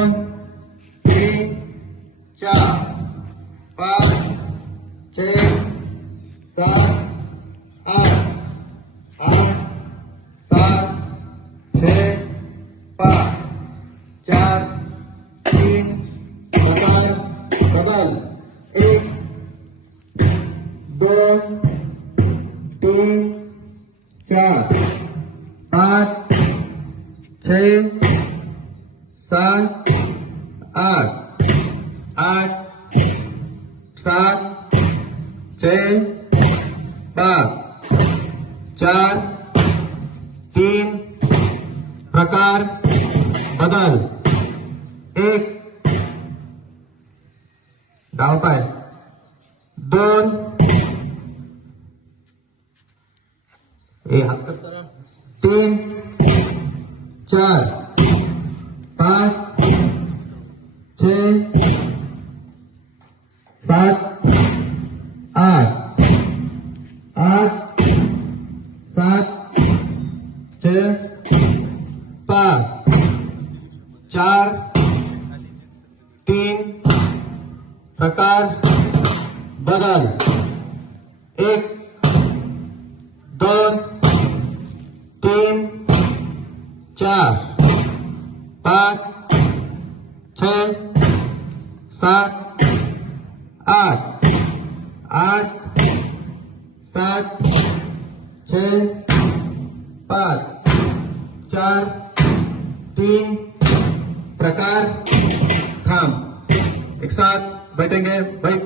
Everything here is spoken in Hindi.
दोन तीन चार पाच छः सात आठ आठ सात छः पाच चार तीन बदल बदल एक दोन तीन चार पाच छः सात, आठ आठ, सात छः पाच चार, तीन, प्रकार, बदल, एक डावताय दोन, ए हात कर. तीन, चार पाच छः सात आठ आठ सात छः पाच चार तीन प्रकार बदल एक दोन तीन चार पाच छः सात, आठ आठ सात छ पाँच, चार, तीन, प्रकार, थाम। एक साथ बैठेंगे, बैठ